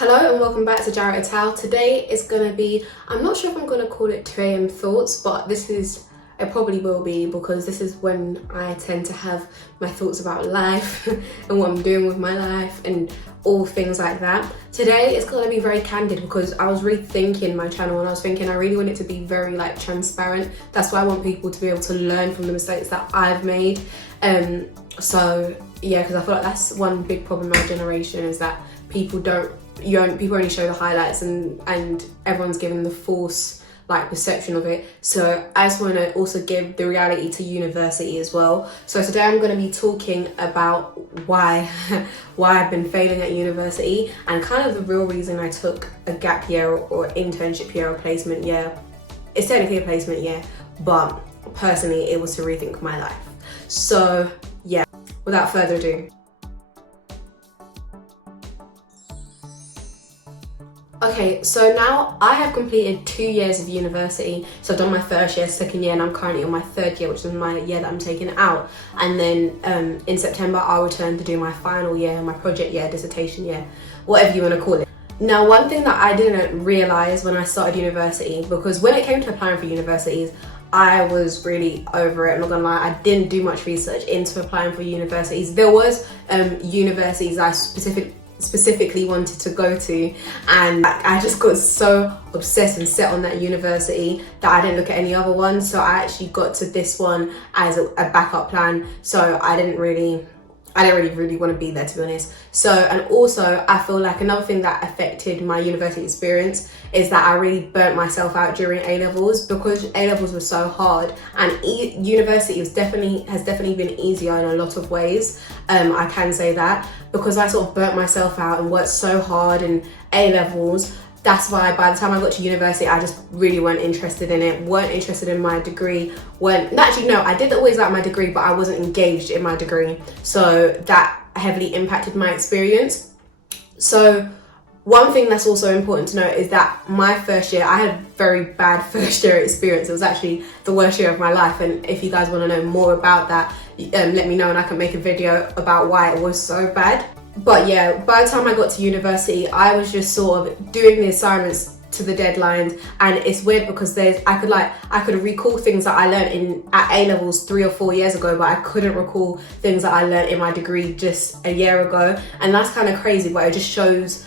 Hello and welcome back to Jarrett Tal. Today is going to be, I'm not sure if I'm going to call it 2 a.m. thoughts, but it probably will be because this is when I tend to have my thoughts about life and what I'm doing with my life and all things like that. Today is going to be very candid because I was rethinking my channel and I was thinking I really want it to be very transparent. That's why I want people to be able to learn from the mistakes that I've made. So yeah, because I feel like that's one big problem in our generation is that people only show the highlights and everyone's given the false perception of it. So I just want to also give the reality to university as well. So today I'm going to be talking about why I've been failing at university and kind of the real reason I took a gap year or internship year or placement year. It's technically a placement year, but personally it was to rethink my life. So yeah, without further ado. Okay, so now I have completed 2 years of university. So I've done my first year, second year, and I'm currently on my third year, which is my year that I'm taking out. And then in September, I'll return to do my final year, my project year, dissertation year, whatever you want to call it. Now, one thing that I didn't realize when I started university, because when it came to applying for universities, I was really over it, I'm not gonna lie. I didn't do much research into applying for universities. There was universities I specifically wanted to go to, and I just got so obsessed and set on that university that I didn't look at any other ones. So I actually got to this one as a backup plan. So I didn't really want to be there, to be honest. So, and also I feel like another thing that affected my university experience is that I really burnt myself out during A-levels because A-levels were so hard, and university has definitely been easier in a lot of ways. I can say that because I sort of burnt myself out and worked so hard in A-levels. That's why by the time I got to university, I just really weren't interested in it, weren't interested in my degree. I did always like my degree, but I wasn't engaged in my degree. So that heavily impacted my experience. So one thing that's also important to note is that my first year, I had a very bad first year experience. It was actually the worst year of my life. And if you guys want to know more about that, let me know and I can make a video about why it was so bad. But yeah, by the time I got to university, I was just sort of doing the assignments to the deadlines, and it's weird because I could recall things that I learned at A-levels 3 or 4 years ago, but I couldn't recall things that I learned in my degree just a year ago, and that's kind of crazy. But it just shows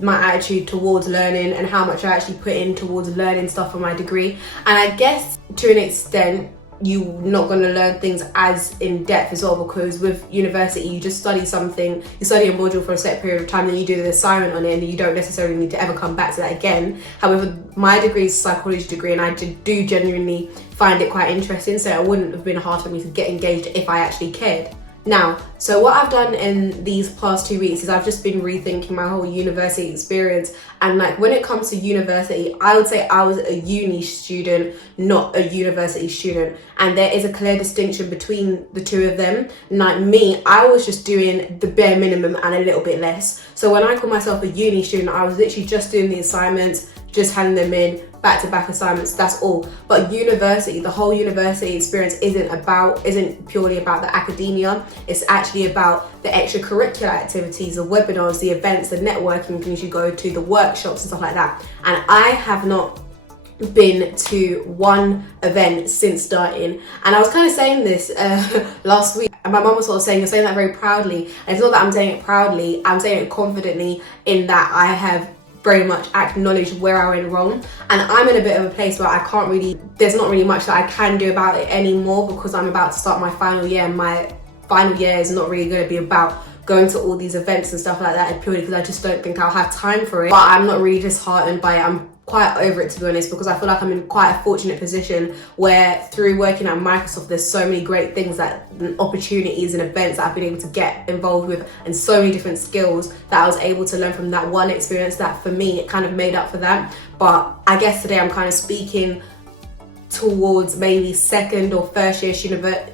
my attitude towards learning and how much I actually put in towards learning stuff for my degree. And I guess to an extent, you're not going to learn things as in depth as well, because with university you just study something, you study a module for a set period of time, then you do the assignment on it and you don't necessarily need to ever come back to that again. However, my degree is a psychology degree and I do genuinely find it quite interesting, so it wouldn't have been hard for me to get engaged if I actually cared. Now, so what I've done in these past 2 weeks is I've just been rethinking my whole university experience. And when it comes to university, I would say I was a uni student, not a university student. And there is a clear distinction between the two of them. Like me, I was just doing the bare minimum and a little bit less. So when I call myself a uni student, I was literally just doing the assignments, just handing them in, back-to-back assignments, that's all. But university, the whole university experience isn't purely about the academia. It's actually about the extracurricular activities, the webinars, the events, the networking things you go to, the workshops and stuff like that. And I have not been to one event since starting. And I was kind of saying this last week, and my mum was sort of saying, you're saying that very proudly. And it's not that I'm saying it proudly, I'm saying it confidently, in that I have very much acknowledge where I went wrong, and I'm in a bit of a place where there's not really much that I can do about it anymore, because I'm about to start my final year, and my final year is not really going to be about going to all these events and stuff like that, purely because I just don't think I'll have time for it. But I'm not really disheartened by it. I'm quite over it, to be honest, because I feel like I'm in quite a fortunate position where through working at Microsoft there's so many great things, opportunities and events that I've been able to get involved with, and so many different skills that I was able to learn from that one experience that for me it kind of made up for that. But I guess today I'm kind of speaking towards maybe second or first year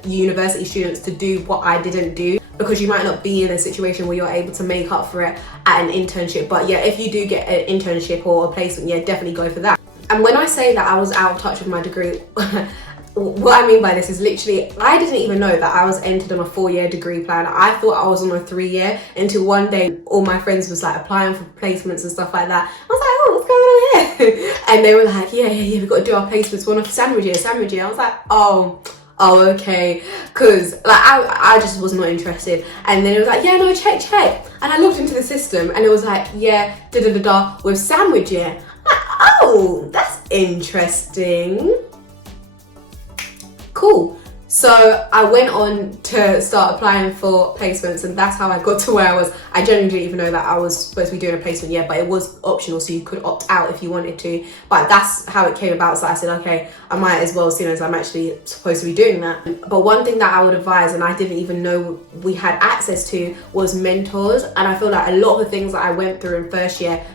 university students to do what I didn't do, because you might not be in a situation where you're able to make up for it at an internship. But yeah, if you do get an internship or a placement, yeah, definitely go for that. And when I say that I was out of touch with my degree, what I mean by this is literally, I didn't even know that I was entered on a 4-year degree plan. I thought I was on a 3-year until one day all my friends was like applying for placements and stuff like that. I was like, oh, what's going on here? And they were like, yeah, we've got to do our placements. One of sandwich year. I was like, oh, okay, because like I just was not interested. And then it was like, yeah, no, check, and I looked into the system and it was like, yeah, with sandwich year. I'm like, oh, that's interesting, cool. So I went on to start applying for placements, and that's how I got to where I was. I genuinely didn't even know that I was supposed to be doing a placement yet, but it was optional, so you could opt out if you wanted to. But that's how it came about. So I said, okay, I might as well, seeing as I'm actually supposed to be doing that. But one thing that I would advise, and I didn't even know we had access to, was mentors. And I feel like a lot of the things that I went through in first year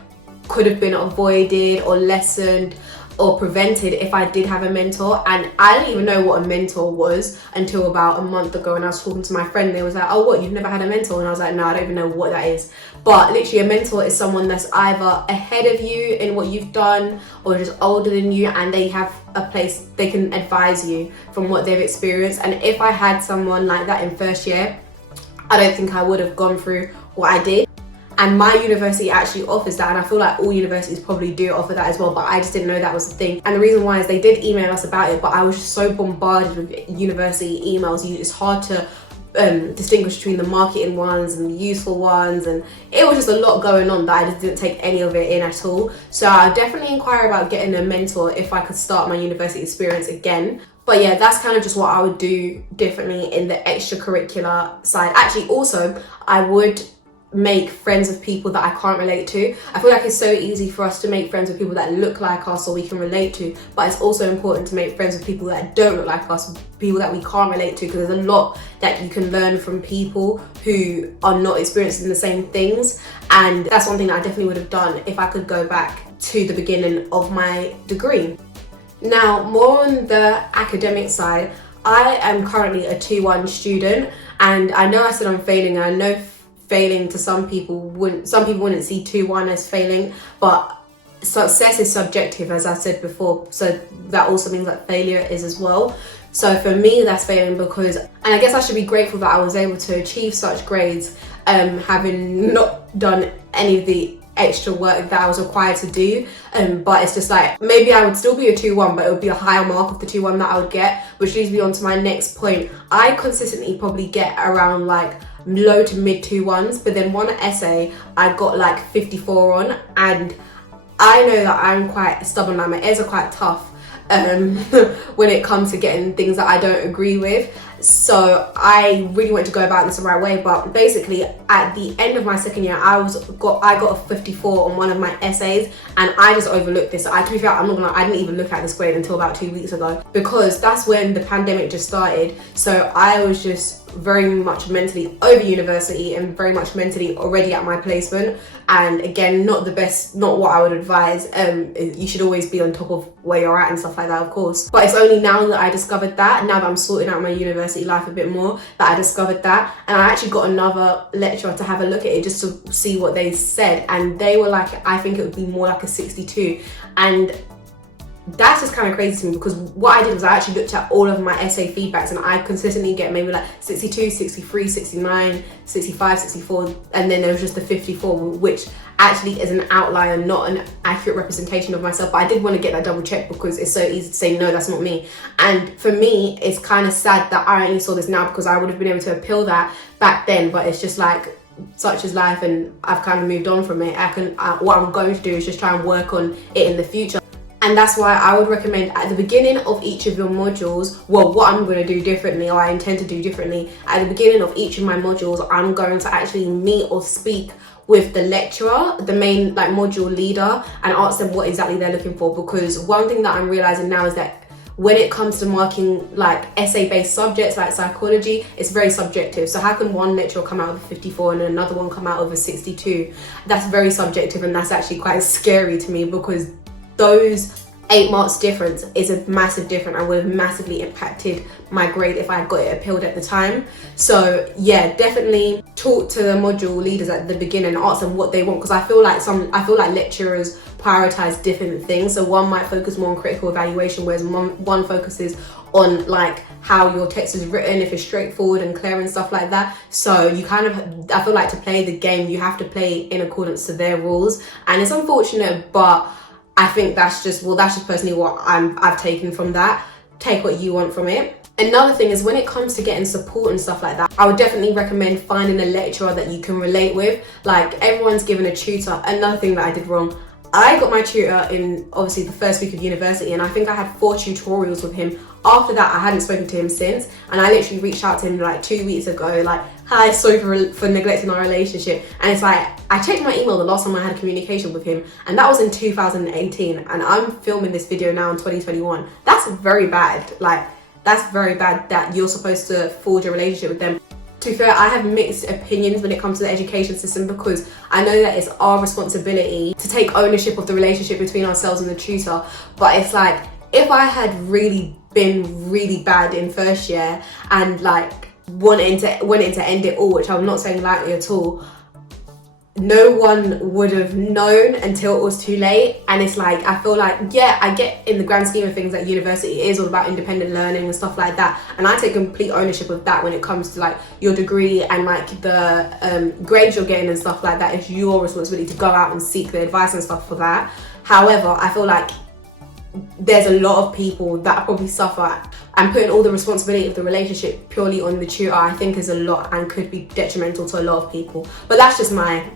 could have been avoided or lessened or prevented if I did have a mentor. And I didn't even know what a mentor was until about a month ago, and I was talking to my friend. They was like, oh, what, you've never had a mentor? And I was like, no, I don't even know what that is. But literally, a mentor is someone that's either ahead of you in what you've done or just older than you, and they have a place they can advise you from what they've experienced. And if I had someone like that in first year, I don't think I would have gone through what I did. And my university actually offers that, and I feel like all universities probably do offer that as well, but I just didn't know that was the thing. And the reason why is they did email us about it, but I was just so bombarded with university emails. It's hard to distinguish between the marketing ones and the useful ones, and it was just a lot going on that I just didn't take any of it in at all. So I'll definitely inquire about getting a mentor if I could start my university experience again. But yeah, that's kind of just what I would do differently in the extracurricular side. Actually, also, I would make friends with people that I can't relate to. I feel like it's so easy for us to make friends with people that look like us or we can relate to, but it's also important to make friends with people that don't look like us, people that we can't relate to, because there's a lot that you can learn from people who are not experiencing the same things. And that's one thing that I definitely would have done if I could go back to the beginning of my degree. Now, more on the academic side, I am currently a 2-1 student, and I know I said I'm failing, and I know failing to some people wouldn't see 2-1 as failing, but success is subjective, as I said before, so that also means that failure is as well. So for me, that's failing, because, and I guess I should be grateful that I was able to achieve such grades, having not done any of the extra work that I was required to do, but it's just like, maybe I would still be a 2-1, but it would be a higher mark of the 2-1 that I would get, which leads me on to my next point. I consistently probably get around like low to mid 2-1s, but then one essay I got like 54 on, and I know that I'm quite stubborn, like my ears are quite tough when it comes to getting things that I don't agree with. So I really want to go about this the right way. But basically, at the end of my second year, I got a 54 on one of my essays, and I just overlooked this. To be fair, I'm not gonna lie, I didn't even look at this grade until about 2 weeks ago, because that's when the pandemic just started. So I was just very much mentally over university and very much mentally already at my placement. And again, not the best, not what I would advise. You should always be on top of where you're at and stuff like that, of course. But it's only now that I discovered that, now that I'm sorting out my university life a bit more, that I discovered that. And I actually got another lecturer to have a look at it just to see what they said. And they were like, I think it would be more like a 62. And that's just kind of crazy to me, because what I did was I actually looked at all of my essay feedbacks, and I consistently get maybe like 62, 63, 69, 65, 64, and then there was just the 54, which actually is an outlier, not an accurate representation of myself. But I did want to get that double checked, because it's so easy to say, no, that's not me. And for me, it's kind of sad that I only saw this now, because I would have been able to appeal that back then. But it's just like, such is life, and I've kind of moved on from it. What I'm going to do is just try and work on it in the future. And that's why I would recommend at the beginning of each of your modules, well, what I'm going to do differently, or I intend to do differently, at the beginning of each of my modules, I'm going to actually meet or speak with the lecturer, the main like module leader, and ask them what exactly they're looking for. Because one thing that I'm realizing now is that when it comes to marking like essay-based subjects like psychology, it's very subjective. So how can one lecturer come out with a 54 and another one come out with a 62? That's very subjective, and that's actually quite scary to me, because those 8 marks difference is a massive difference and would have massively impacted my grade if I had got it appealed at the time. So yeah, definitely talk to the module leaders at the beginning and ask them what they want, because I feel like lecturers prioritize different things. So one might focus more on critical evaluation, whereas one focuses on like how your text is written, if it's straightforward and clear and stuff like that. So you kind of, I feel like to play the game, you have to play in accordance to their rules. And it's unfortunate, but I think that's just personally what I've taken from that. Take what you want from it. Another thing is when it comes to getting support and stuff like that, I would definitely recommend finding a lecturer that you can relate with. Like, everyone's given a tutor. Another thing that I did wrong, I got my tutor in obviously the first week of university, and I think I had 4 tutorials with him. After that, I hadn't spoken to him since, and I literally reached out to him like 2 weeks ago, like, hi, sorry for neglecting our relationship. And it's like, I checked my email the last time I had a communication with him, and that was in 2018, and I'm filming this video now in 2021. That's very bad. Like, that's very bad that you're supposed to forge a relationship with them. To be fair, I have mixed opinions when it comes to the education system, because I know that it's our responsibility to take ownership of the relationship between ourselves and the tutor. But it's like, if I had really been really bad in first year and like wanting to end it all, which I'm not saying lightly at all, no one would have known until it was too late. And it's like, I feel like, yeah, I get in the grand scheme of things that university is all about independent learning and stuff like that, and I take complete ownership of that when it comes to like your degree and like the grades you're getting and stuff like that. It's your responsibility to go out and seek the advice and stuff for that. However, I feel like there's a lot of people that probably suffer, and putting all the responsibility of the relationship purely on the tutor, I think, is a lot and could be detrimental to a lot of people. But that's just my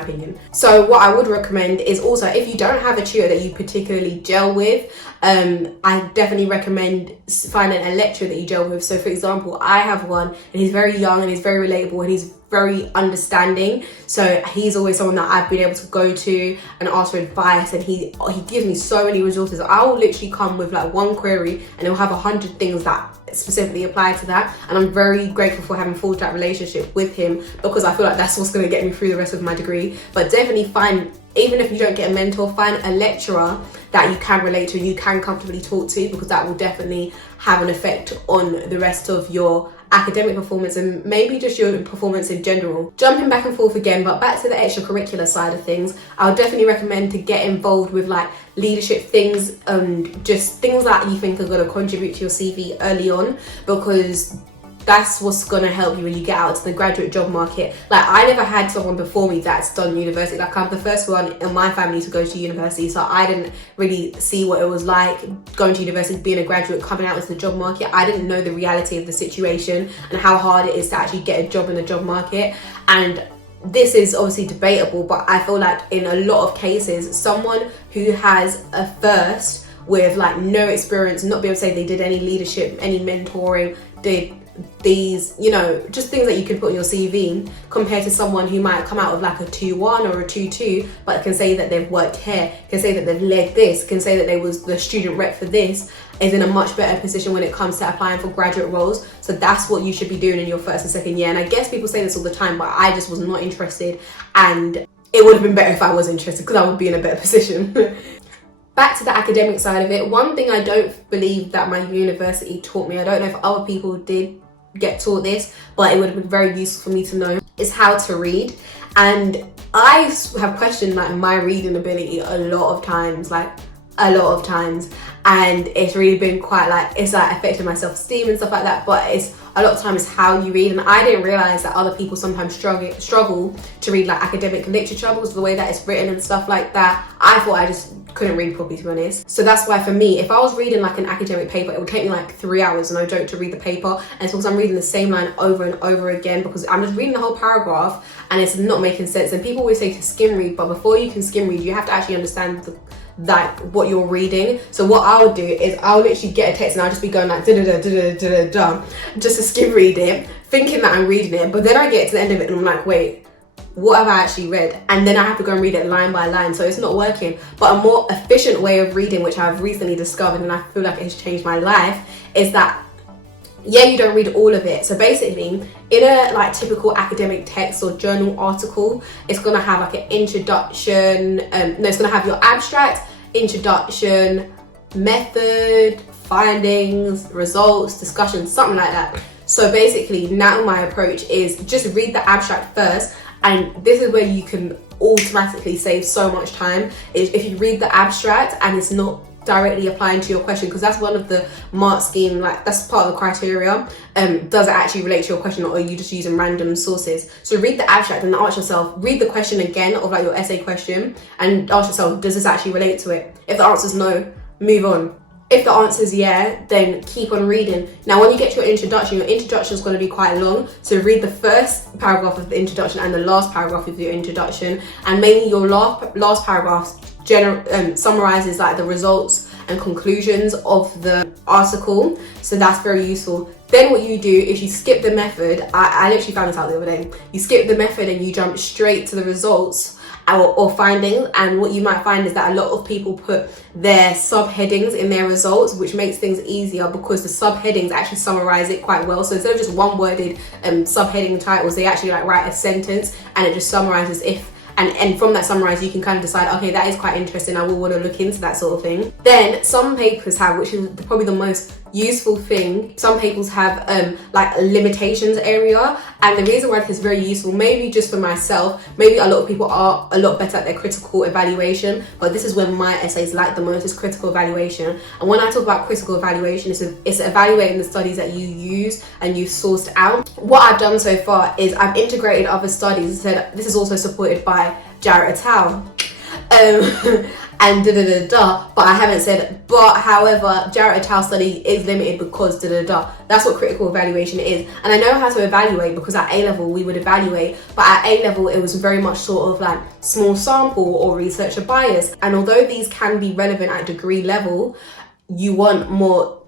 opinion. So what I would recommend is also, if you don't have a tutor that you particularly gel with, I definitely recommend finding a lecturer that you gel with. So for example, I have one, and he's very young and he's very relatable and he's very understanding. So he's always someone that I've been able to go to and ask for advice, and he gives me so many resources. I will literally come with like one query and he'll have 100 things that specifically apply to that, and I'm very grateful for having forged that relationship with him, because I feel like that's what's going to get me through the rest of my degree. But definitely find, even if you don't get a mentor, find a lecturer that you can relate to and you can comfortably talk to, because that will definitely have an effect on the rest of your academic performance and maybe just your performance in general. Jumping back and forth again, but back to the extracurricular side of things, I would definitely recommend to get involved with like leadership things and just things that you think are going to contribute to your CV early on, because that's what's going to help you when you get out to the graduate job market. Like, I never had someone before me that's done university. Like, I'm the first one in my family to go to university, so I didn't really see what it was like going to university, being a graduate, coming out into the job market. I didn't know the reality of the situation and how hard it is to actually get a job in the job market. And this is obviously debatable, but I feel like in a lot of cases, someone who has a first with like no experience, not be able to say they did any leadership, any mentoring, did these, you know, just things that you can put on your CV, compared to someone who might come out of like a 2-1 or a 2-2, but can say that they've worked here, can say that they've led this, can say that they was the student rep for this, is in a much better position when it comes to applying for graduate roles. So that's what you should be doing in your first and second year. And I guess people say this all the time, but I just was not interested, and it would have been better if I was interested, because I would be in a better position. Back to the academic side of it, one thing I don't believe that my university taught me, I don't know if other people did get taught this, but it would have been very useful for me to know, is how to read. And I have questioned like my reading ability a lot of times, and it's really been quite like, it's like affected my self-esteem and stuff like that. But it's a lot of times how you read, and I didn't realize that other people sometimes struggle to read like academic literature because of the way that it's written and stuff like that. I thought I just couldn't read properly, to be honest. So that's why for me, if I was reading like an academic paper, it would take me like 3 hours, no joke, to read the paper. And it's because I'm reading the same line over and over again, because I'm just reading the whole paragraph and it's not making sense. And people always say to skim read, but before you can skim read, you have to actually understand like what you're reading. So what I'll do is I'll literally get a text and I'll just be going like da da da da da da da, just to skim read it, thinking that I'm reading it. But then I get to the end of it and I'm like, wait, what have I actually read? And then I have to go and read it line by line, so it's not working. But a more efficient way of reading, which I've recently discovered and I feel like it has changed my life, is that, yeah, you don't read all of it. So basically, in a like typical academic text or journal article, it's gonna have like an introduction, it's gonna have your abstract, introduction, method, findings, results, discussion, something like that. So basically, now my approach is just read the abstract first, and this is where you can automatically save so much time. If you read the abstract and it's not directly applying to your question, because that's one of the mark scheme, like that's part of the criteria. Does it actually relate to your question, or are you just using random sources? So read the abstract and ask yourself, read the question again of like your essay question, and ask yourself, does this actually relate to it? If the answer is no, move on. If the answer is yeah, then keep on reading. Now when you get to your introduction is going to be quite long, so read the first paragraph of the introduction and the last paragraph of your introduction, and maybe your last paragraph summarizes like the results and conclusions of the article, so that's very useful. Then what you do is you skip the method. I literally found this out the other day. You skip the method and you jump straight to the results or findings, and what you might find is that a lot of people put their subheadings in their results, which makes things easier because the subheadings actually summarize it quite well. So instead of just one-worded subheading titles, they actually like write a sentence and it just summarizes and from that summarize you can kind of decide, okay, that is quite interesting, I will want to look into that sort of thing. Then some papers have, which is probably the most useful thing, some papers have like a limitations area, and the reason why this is very useful, maybe just for myself, maybe a lot of people are a lot better at their critical evaluation, but this is where my essays like the most, is critical evaluation. And when I talk about critical evaluation, it's evaluating the studies that you use and you sourced out. What I've done so far is I've integrated other studies and said this is also supported by Jarrett et al. And but I haven't said, but however, Jarrett et al. Study is limited because That's what critical evaluation is. And I know how to evaluate because at A-level we would evaluate, but at A-level it was very much sort of like small sample or researcher bias. And although these can be relevant at degree level, you want more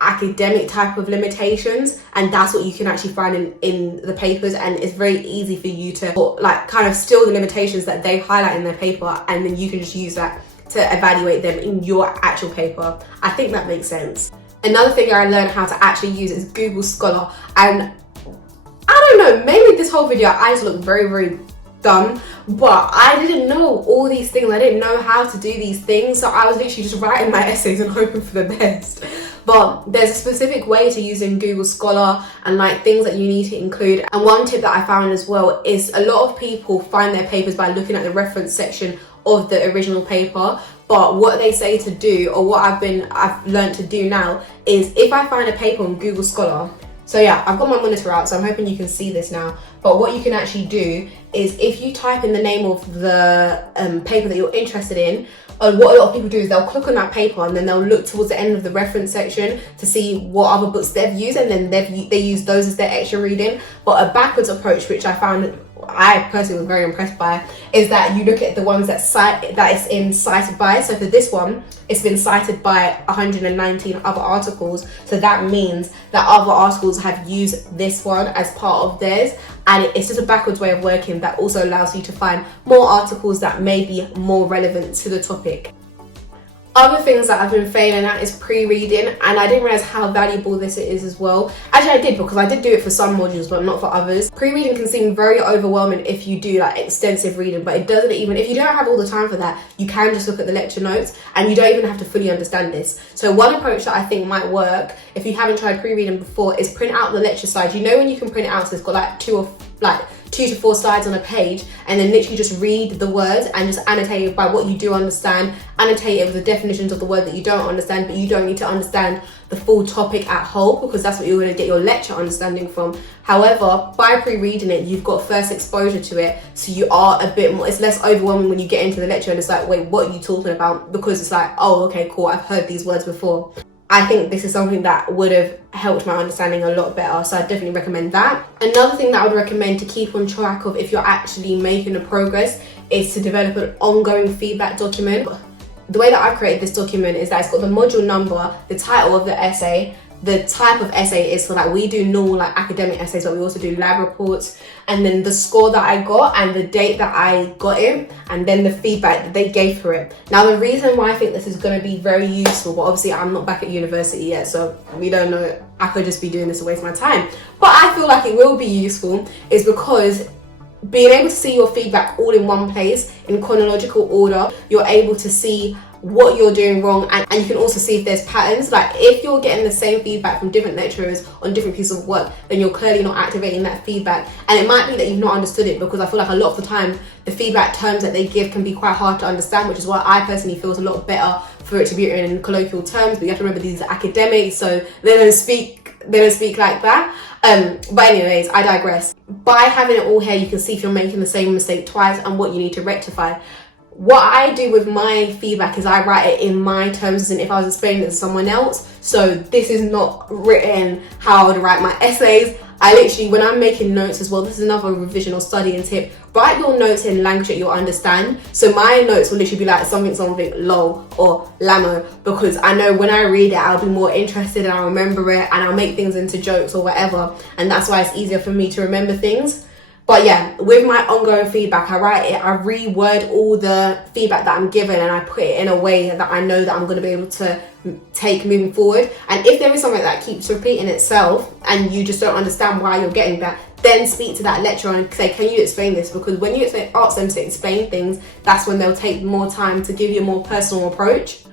academic type of limitations, and that's what you can actually find in the papers, and it's very easy for you to like kind of steal the limitations that they highlight in their paper, and then you can just use that to evaluate them in your actual paper. I think that makes sense. Another thing I learned how to actually use is Google Scholar, and I don't know, maybe this whole video I just look very, very dumb, but I didn't know all these things. I didn't know how to do these things, so I was literally just writing my essays and hoping for the best. But there's a specific way to using Google Scholar and like things that you need to include. And one tip that I found as well is a lot of people find their papers by looking at the reference section of the original paper. But what they say to do, or what I've learned to do now, is if I find a paper on Google Scholar, so yeah, I've got my monitor out, so I'm hoping you can see this now. But what you can actually do is if you type in the name of the paper that you're interested in, and what a lot of people do is they'll click on that paper and then they'll look towards the end of the reference section to see what other books they've used, and then they use those as their extra reading. But a backwards approach, which I found I personally was very impressed by, is that you look at the ones that it's in cited by. So for this one, it's been cited by 119 other articles. So that means that other articles have used this one as part of theirs. And it's just a backwards way of working that also allows you to find more articles that may be more relevant to the topic. Other things that I've been failing at is pre-reading, and I didn't realize how valuable this is as well. Actually I did, because I did do it for some modules but not for others. Pre-reading can seem very overwhelming if you do like extensive reading, but it doesn't even, if you don't have all the time for that, you can just look at the lecture notes and you don't even have to fully understand this. So one approach that I think might work, if you haven't tried pre-reading before, is print out the lecture slides. You know when you can print it out so it's got like 2 to 4 slides on a page, and then literally just read the words and just annotate it by what you do understand, annotate it with the definitions of the word that you don't understand, but you don't need to understand the full topic at whole, because that's what you're going to get your lecture understanding from. However, by pre-reading it, you've got first exposure to it, so you are a bit more, it's less overwhelming when you get into the lecture and it's like, wait, what are you talking about? Because it's like, oh, okay, cool, I've heard these words before. I think this is something that would have helped my understanding a lot better, so I definitely recommend that. Another thing that I would recommend to keep on track of if you're actually making a progress is to develop an ongoing feedback document. The way that I've created this document is that it's got the module number, the title of the essay, the type of essay is, so like we do normal like academic essays, but we also do lab reports, and then the score that I got and the date that I got it, and then the feedback that they gave for it. Now the reason why I think this is going to be very useful, but obviously I'm not back at university yet, so we don't know, I could just be doing this to waste my time, but I feel like it will be useful, is because being able to see your feedback all in one place in chronological order, you're able to see what you're doing wrong, and you can also see if there's patterns. Like if you're getting the same feedback from different lecturers on different pieces of work, then you're clearly not activating that feedback, and it might be that you've not understood it, because I feel like a lot of the time the feedback terms that they give can be quite hard to understand, which is why I personally feel it's a lot better for it to be written in colloquial terms, but you have to remember these are academics, so they don't speak like that. But anyways, I digress. By having it all here, you can see if you're making the same mistake twice and what you need to rectify. What I do with my feedback is I write it in my terms as in if I was explaining it to someone else. So this is not written how I would write my essays. I literally, when I'm making notes as well, this is another revision or studying tip, write your notes in language that you'll understand. So my notes will literally be like something lol or lamo, because I know when I read it, I'll be more interested and I'll remember it and I'll make things into jokes or whatever. And that's why it's easier for me to remember things. But yeah, with my ongoing feedback, I write it, I reword all the feedback that I'm given and I put it in a way that I know that I'm going to be able to take moving forward. And if there is something that keeps repeating itself and you just don't understand why you're getting that, then speak to that lecturer and say, can you explain this? Because when you ask them to explain things, that's when they'll take more time to give you a more personal approach.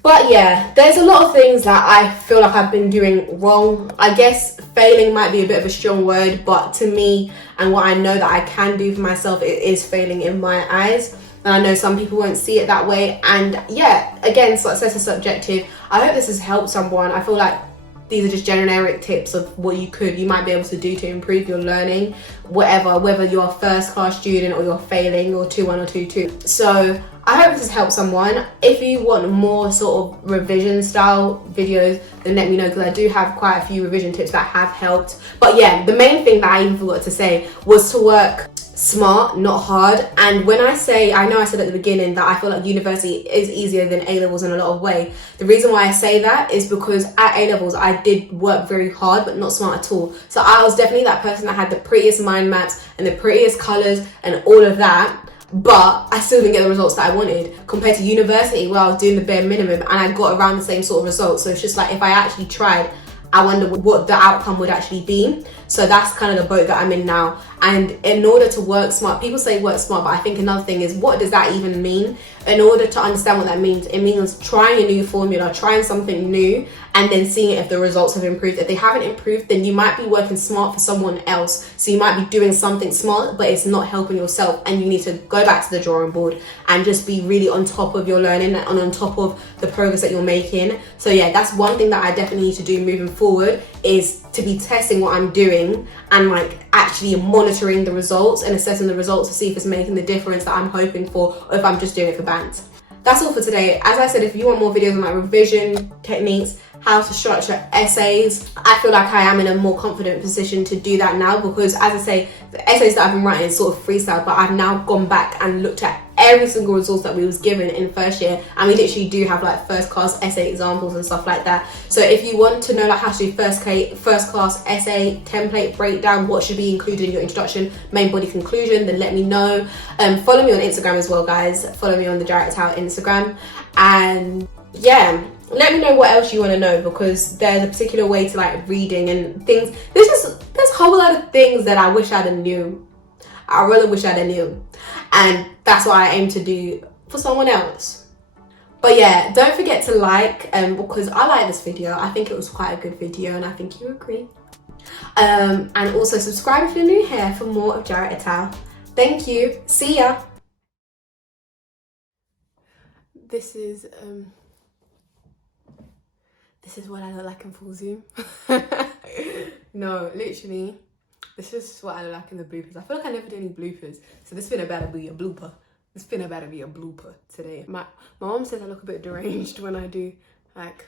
But yeah, there's a lot of things that I feel like I've been doing wrong. I guess failing might be a bit of a strong word, but to me and what I know that I can do for myself, it is failing in my eyes. And I know some people won't see it that way. And yeah, again, success is subjective. I hope this has helped someone. I feel like these are just generic tips of what you might be able to do to improve your learning, whether you're a first class student or you're failing or 2-1 or 2-2. So I hope this has helped someone. If you want more sort of revision style videos, then let me know, because I do have quite a few revision tips that have helped. But yeah, the main thing that I even forgot to say was to work smart, not hard. And when I know I said at the beginning that I feel like university is easier than A-levels in a lot of ways. The reason why I say that is because at A-levels I did work very hard but not smart at all. So I was definitely that person that had the prettiest mind maps and the prettiest colours and all of that, but I still didn't get the results that I wanted, compared to university where I was doing the bare minimum and I got around the same sort of results. So it's just like, if I actually tried, I wonder what the outcome would actually be. So that's kind of the boat that I'm in now. And in order to work smart, people say work smart, but I think another thing is, what does that even mean? In order to understand what that means, it means trying a new formula, trying something new, and then seeing if the results have improved. If they haven't improved, then you might be working smart for someone else. So you might be doing something smart, but it's not helping yourself, and you need to go back to the drawing board and just be really on top of your learning and on top of the progress that you're making. So yeah, that's one thing that I definitely need to do moving forward, is to be testing what I'm doing and like actually monitoring the results and assessing the results to see if it's making the difference that I'm hoping for, or if I'm just doing it for bands. That's all for today. As I said, if you want more videos on like revision techniques, how to structure essays, I feel like I am in a more confident position to do that now, because as I say, the essays that I've been writing is sort of freestyle, but I've now gone back and looked at every single resource that we was given in first year, and we literally do have like first class essay examples and stuff like that. So if you want to know like how to do first class essay template breakdown, what should be included in your introduction, main body, conclusion, then let me know. Follow me on Instagram as well, guys. Follow me on the Jarrett Tower Instagram. And yeah, let me know what else you want to know, because there's a particular way to like reading and things. There's a whole lot of things that I wish I'd have knew. I really wish I'd have knew, and that's what I aim to do for someone else. But yeah, don't forget to like, because I like this video. I think it was quite a good video, and I think you agree. And also subscribe if you're new here for more of Jarrett et al. Thank you. See ya. This is what I look like in full zoom. No, literally, this is what I look like in the bloopers. I feel like I never do any bloopers, so this finna better be a blooper. This finna better be a blooper today. My mom says I look a bit deranged when I do like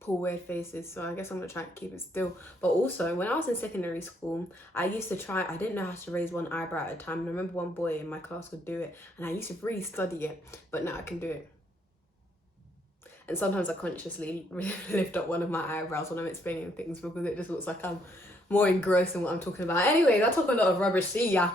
pull weird faces, so I guess I'm gonna try to keep it still. But also, when I was in secondary school, I used to try, I didn't know how to raise one eyebrow at a time. And I remember one boy in my class could do it, and I used to really study it, but now I can do it. And sometimes I consciously lift up one of my eyebrows when I'm explaining things, because it just looks like I'm more engrossed in what I'm talking about. Anyways, I talk a lot of rubbish. See ya.